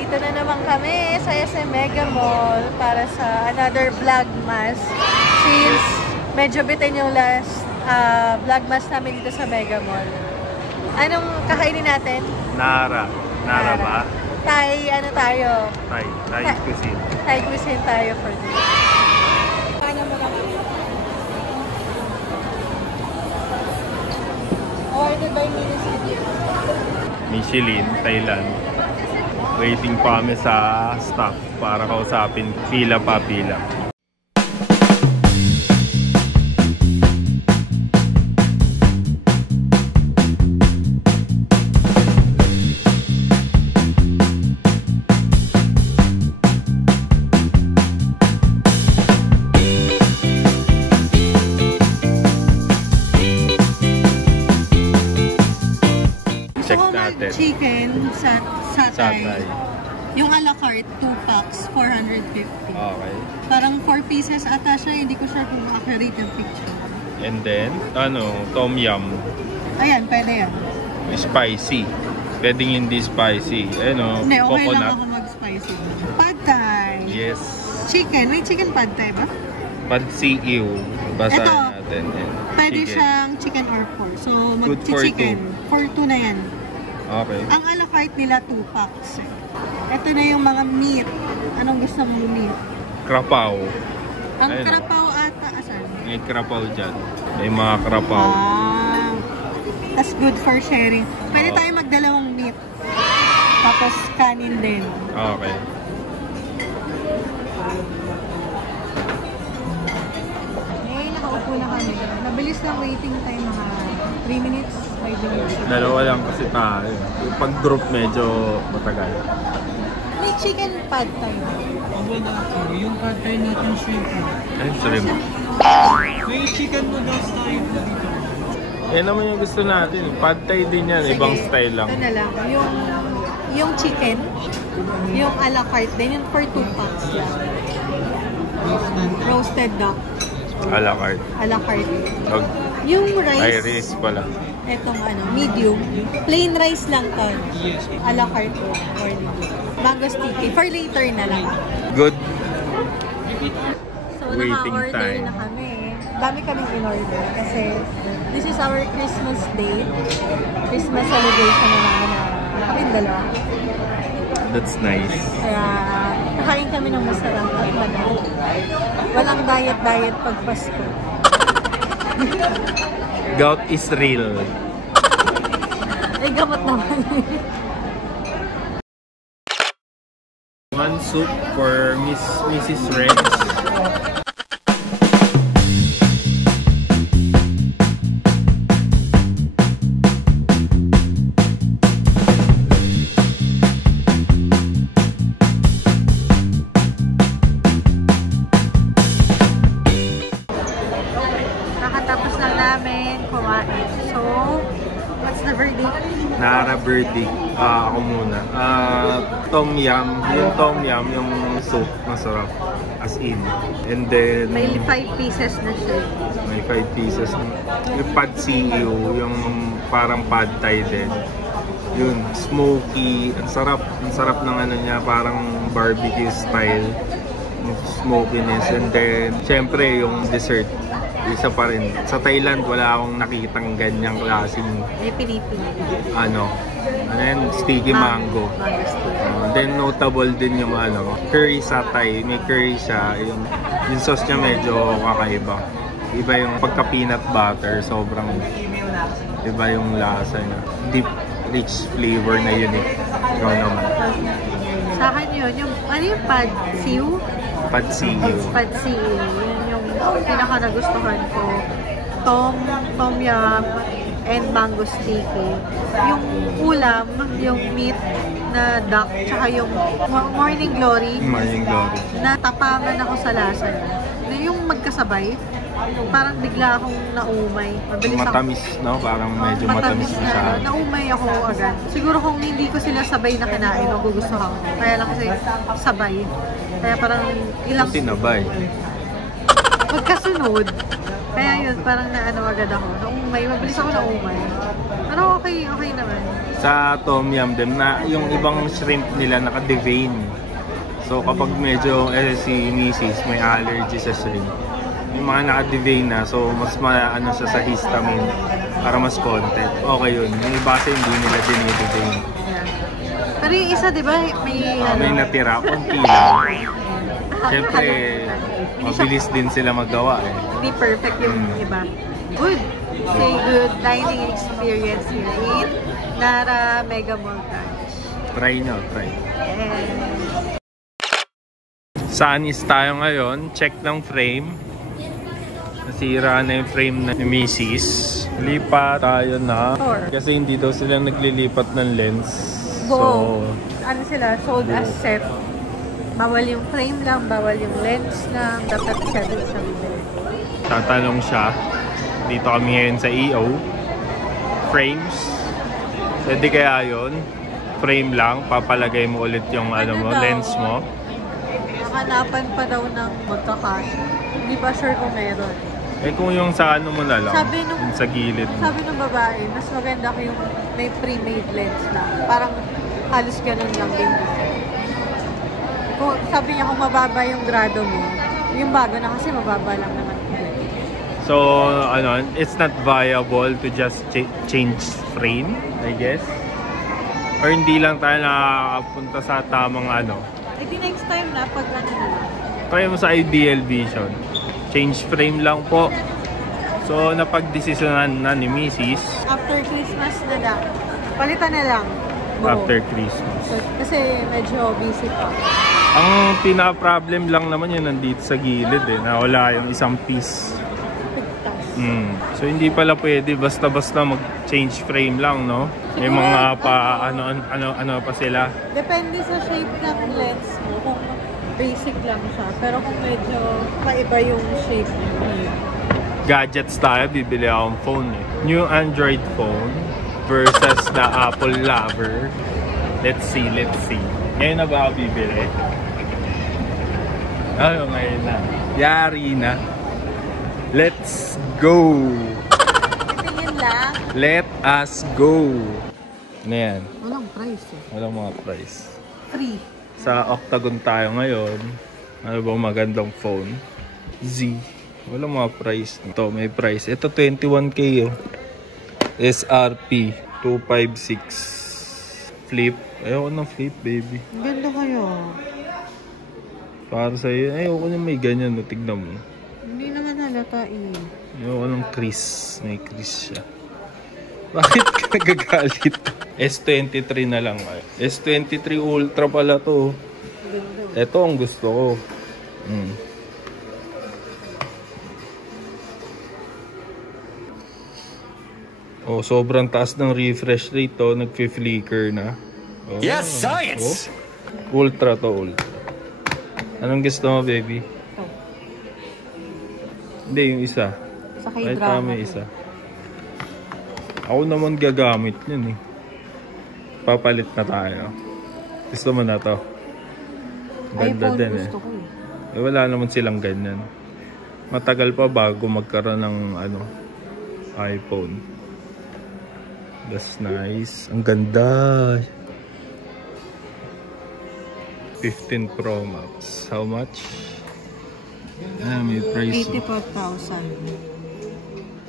Nandito na naman kami sa SM Mega Mall para sa another vlogmas. Since medyo bitin yung last vlogmas namin dito sa Mega Mall. Anong kakainin natin? Nara. Nara ba? Thai, ano tayo? Thai cuisine. Thai cuisine tayo for this. Paano mo naman? Ordered by Michelin, Thailand. Waiting pa kami sa staff para kausapin. Pila pa, pila. Check natin. Chicken sa Satay. Yung a la carte, 2 packs, 450. Okay. Parang 4 pieces ata siya, hindi ko sure kung accurate yung picture. And then, tom yum. Ayan, pwede yan. Spicy. Pwedeng hindi spicy. Hindi, okay coconut. lang ako mag-spicy. Pad Thai. Yes. Chicken. May chicken pad Thai ba? Pad siiw. Basahin Ito, natin. Yan. Pwede Chicken. siyang chicken or pork. So, Good for mag-chicken. For 2 na yan. Okay. Ang a la carte nila, 2 packs. Ito na yung mga meat. Anong gusto mong meat? Krapaw. Ang Ayun. krapaw ata, asan? May krapaw dyan. May mga krapaw. That's good for sharing. Pwede tayo magdalawang meat. Tapos kanin din. Okay. Eh, nakaupo na kami. Nabilis lang waiting time, mga 3 minutes, 5 minutes. Dalawa lang kasi tayo. Yung pag-group medyo matagal. May chicken pad tayo. Yung pad thai natin shrimp. Ayun, shrimp. May chicken noodles tayo dito. Yan naman yung gusto natin. Pad thai din yan. Sige, Ibang style lang. Ito na lang. Yung chicken, yung a la carte din, yung for 2 packs lang. Roasted duck. A la carte. A la carte. Tog. Yung rice, Iris pala. etong medium. Plain rice lang to. Yes. A la carte or mango sticky. For later na lang. Good. So, Waiting naka-order time. na kami. Dami kaming in-order kasi this is our Christmas day. Christmas celebration na namin na kaming dalawa. That's nice. Kaya, nakain kami ng masarap at manal. Walang diet-diet pag Pasko. Gout is real. Eh, gamot naman. One soup for Mrs. Rex. Nakatapos lang namin kumain. So, what's the verdict? Nara verdict. Ako muna. Tom yum. Yung tom yum, yung soup, masarap. As in. And then, May 5 pieces na siya. may 5 pieces. Yung pad siiw, yung parang pad thai din. Yun, smoky. Ang sarap ng niya, parang barbecue style. Yung smokiness. And then, syempre, yung dessert. Isa pa rin. Sa Thailand, wala akong nakitang ganyang klaseng May pinipili. sticky mango. Mango sticky. Then notable din yung curry satay. May curry siya. Yung sauce niya medyo kakaiba. Iba yung pagka-peanut butter. Sobrang iba yung lasa niya. Deep, rich flavor na unique. Ikaw naman. Sa akin yun, ano yung pad siu? Pad siiw. Pad siu. Yun yung pinaka nagustuhan ko. Tom yum and mango sticky. Yung ulam, yung meat na duck, tsaka yung morning glory. Morning glory. Natapangan ako sa lasa niya. Yung magkasabay, parang bigla akong naumay. Mabilis Matamis, no? Parang medyo matamis na siya. Naumay ako agad. Siguro kung hindi ko sila sabay na kinain, magugustuhan ko. Kaya lang kasi sabay. Kaya parang ilang... Sinabay. Magkasunod. Kaya yun, parang naano agad ako. Naumay. Mabilis ako naumay. Pero okay naman. sa Tom Yum din na yung ibang shrimp nila naka-devein. So kapag medyo si Mrs. may allergy sa shrimp, yung mga naka-devein na, so mas ano siya sa histamine para mas konti. Okay yun. Yung iba kasi hindi nila dinidevein. Pero yung isa, di ba, may natira, konti lang. Siyempre, mabilis din sila magawa eh. Hindi perfect yung iba. Good. Say good dining experience here in Nara Mega Mall Branch. Try nyo, try. Yes. Saan is tayo ngayon? Check ng frame. Nasira na yung frame na ni Mrs. Lipat tayo na. Kasi hindi daw sila naglilipat ng lens. So, ano sila? Sold as set. Bawal yung frame lang, bawal yung lens lang. Dapat siya dun sa bibili. tatanong siya. Dito kami ngayon sa EO. Frames. Pwede kaya yun? Frame lang, papalagay mo ulit yung ano mo, lens mo. Nakanapan pa daw ng magkakasya. Hindi pa sure kung meron. Eh kung yung sa ano mo na lang, sabi nung, sa gilid mo. Sabi ng babae, mas maganda ko yung may pre-made lens na. Parang halos ganun lang din. Kung, sabi niya kung mababa yung grado mo, yung bago na kasi mababa lang naman. So, ano, it's not viable to just change frame, I guess? Or hindi lang tayo nakakapunta sa tamang ano? I think next time na, pag ano na lang. Try mo sa Ideal Vision. Change frame lang po. So, napag-desisyonan na ni Mrs. After Christmas na lang. Palitan na lang. After Christmas. So, kasi medyo busy pa. Ang pina-problem lang naman yun nandito sa gilid eh. Na wala yung isang piece. So, hindi pala pwede basta-basta mag-change frame lang, no? May mga pa, ano pa sila. Depende sa shape ng lens mo. Kung basic lang siya. Pero kung medyo paiba yung shape niya. Gadgets tayo, bibili akong phone eh. New Android phone versus the Apple lover. Let's see, let's see. Ngayon na ba ako bibili? Ano, ngayon na. Yari na. Let's go! Tingin lang. Let us go! Ano yan? Walang price eh. Walang mga price. Free. Sa Octagon tayo ngayon. Ano ba magandang phone? Z. Walang mga price. Ito, may price. Ito, 21K oh. SRP 256. Flip. Ayoko ng flip, baby. Ang ganda kayo. Para sa'yo. Ayoko na may ganyan. No? Tignan mo. Hindi naman halata eh. Ayoko ng crease. May crease siya. Bakit ka nagagalit? S23 na lang. S23 Ultra pala to. Ganda. Ito ang gusto ko. Oh, sobrang taas ng refresh rate to. Nagfi-flicker na. Oh. Yes, science! Oh. Ultra to, ultra. Anong gusto mo, baby? Ito. Hindi, yung isa. Sa Ay, K-drama. tama isa. Ako naman gagamit yun eh. Papalit na tayo. Gusto mo na to? Ganda iPhone din gusto ko eh. Eh, wala naman silang ganyan. Matagal pa bago magkaroon ng ano, iPhone. That's nice. Ang ganda. 15 Pro Max. How much? Ah, may price. 84,000.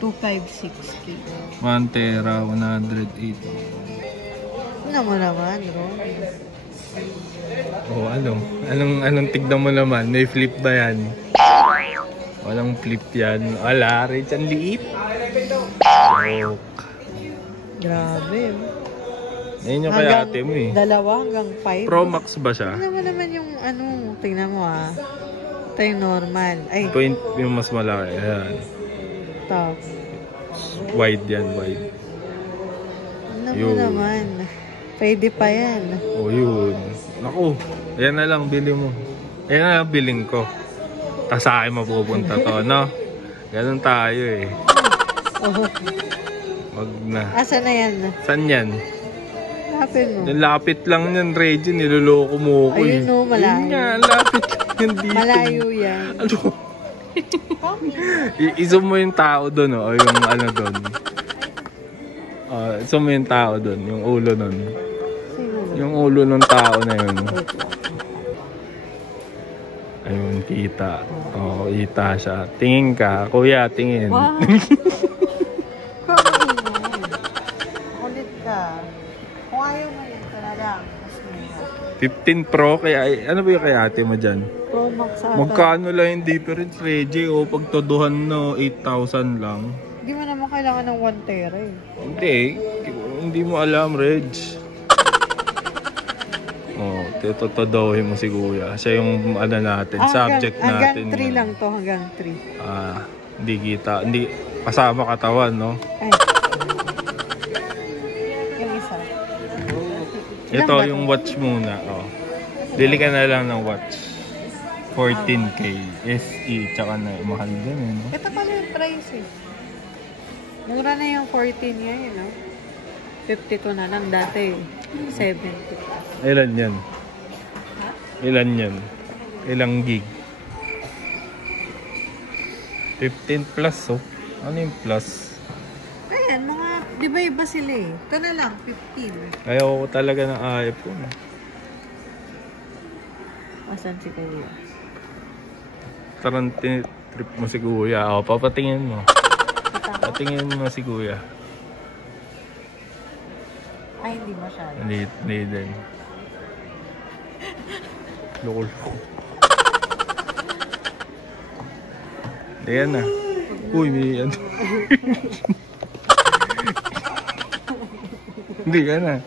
256K. 1 tera, 108. Ano mo naman, bro? Oh, anong tignan mo naman? May flip ba yan? Walang flip yan. Wala, Rich. Ang liit. Joke. Grabe. Ayun yung kay ate mo eh. 2 hanggang 5. Pro Max ba siya? Ano naman yung ano, tingnan mo ah. Ito yung normal. Ay, Point yung mas malaki. Ayan. top. Wide yan, wide. Ano mo Yun. naman. Pwede pa yan. Oh, yun. Naku, yan na lang, bili mo. Yan na lang, biling ko. Tapos sa akin mapupunta to, no? Ganun tayo eh. Oh. Wag na. Asa na yan? Saan yan? Lapin mo. Lapit lang yan, Reggie. Niloloko mo ako eh. Ayun o, malayo. Yun nga, lapit lang yan dito. Malayo yan. Ano? I-zoom mo yung tao doon, o yung ano doon. So mo yung tao dun, yung ulo nun. Sino? Yung ulo ng tao na yun. Ayun, kita. Oo, kita siya. Tingin ka. Kuya, tingin. Wow! Kulit ka. Kung ayaw mo yan, ito na lang. Mas mura. 15 Pro, kaya ano ba yung kay ate mo dyan? Pro Max ata. Magkano lang yung difference, Reggie? O pagtodohan no, 8,000 lang. Hindi mo naman kailangan ng 1 tera eh. Hindi mo alam, Reg. Oh, titotodohin mo si Kuya. Siya yung ano natin, subject natin. Hanggang 3 lang to, hanggang 3. Hindi kita. Hindi, kasama katawan, no? Ay. Yung isa. Ito, yung watch muna. Oh. Bili ka na lang ng watch. 14K. SE, tsaka na, mahal din eh, no? Ito pala yung price eh. Mura na yung 14 ngayon, no? 52 na lang dati. 70. Ilan yan? Ilan yan? Ilang gig? 15 plus, oh. Ano yung plus? Ayan, mga, di ba iba sila eh? Ito na lang, 15. Ayaw ko talaga ng iPhone. Asan si Kuya? Tarang trip mo si Kuya. O, papatingin mo. Patingin mo si Kuya. Ay, hindi masyado. Hindi din. Loko-loko. Ayan na. Uy, may ano. Hindi ka na.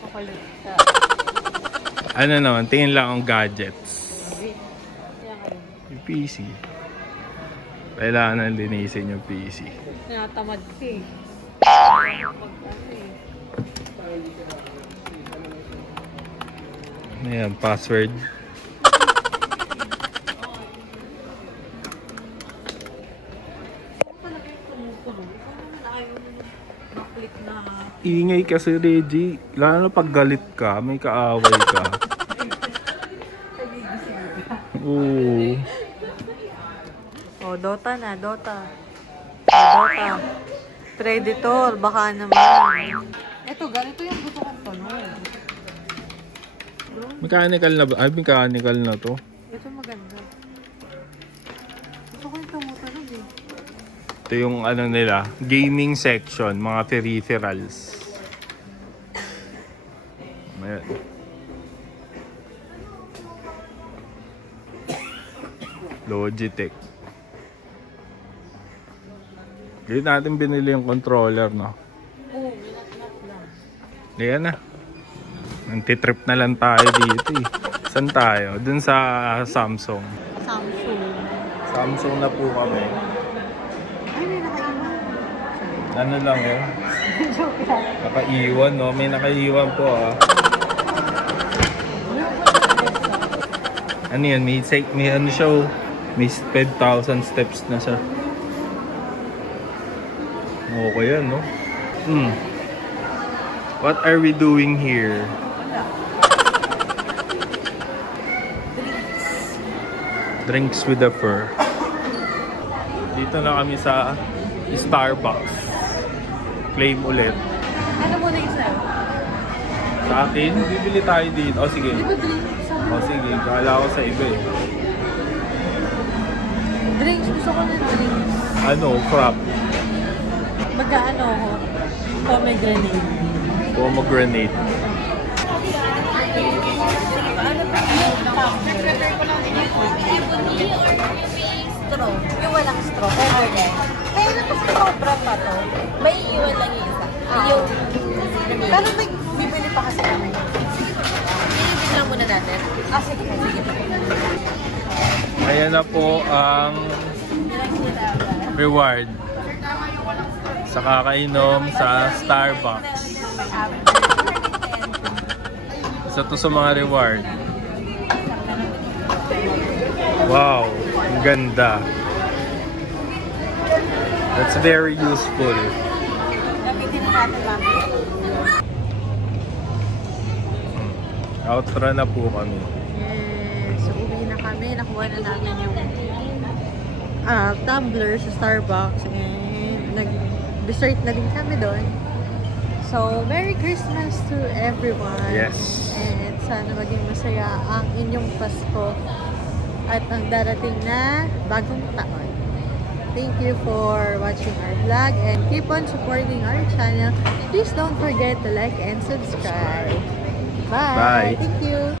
Pakulit ka. Ano naman, tingin lang ang gadgets. Yung PC. Kailangan na linisin yung PC. Tinatamad ka eh. Ayan, password. Ingay kasi, Reggie. Lalo na pag galit ka, may kaaway ka. Oo. Oh, Dota na, Dota. Oh, Dota. Predator, baka naman. Ito, ganito yung gusto kong tanong. Mechanical na ba? Ay, mechanical na to. Ito maganda. Gusto ko yung tumutunog eh. Ito yung ano nila, gaming section, mga peripherals. Ayan. Logitech. Hindi natin binili yung controller, no? Oo, minat-nat lang. Ayan na. Anti-trip na lang tayo dito eh. Saan tayo? Dun sa Samsung. Samsung. Samsung na po kami. Ay, may nakaiwan. Ano lang yun? Joke lang. Nakaiwan, no? May nakaiwan po, ah. Ano yan? May ano siya, oh. May 5,000 steps na siya. Okay yan, no? What are we doing here? Drinks with the fur. Dito na kami sa Starbucks. Claim ulit. Ano muna isa? Sa akin, bibili tayo dito. O sige. Di ba drinks? O sige, kala ko sa iba eh. Drinks, gusto ko ng drinks. Ano, crap. Magkaano ako? Pomegranate. Pomegranate. Straw. Yung walang straw. Okay. Kaya na pa sa sobra pa to. May iwan lang yung isa. Yung Pero may bibili pa kasi kami. Pinipin lang muna natin. Sige. Sige pa. Ayan na po ang reward sa kakainom sa Starbucks. Isa to sa mga reward. Wow, ang ganda. That's very useful. Gamitin natin lang. Outro na po kami. Yes, so uwi na kami. Nakuha na namin yung tumbler sa Starbucks and Dessert na din kami doon. So, Merry Christmas to everyone. Yes. And sana maging masaya ang inyong Pasko at ang darating na bagong taon. Thank you for watching our vlog and keep on supporting our channel. Please don't forget to like and subscribe. Bye. Bye. Thank you.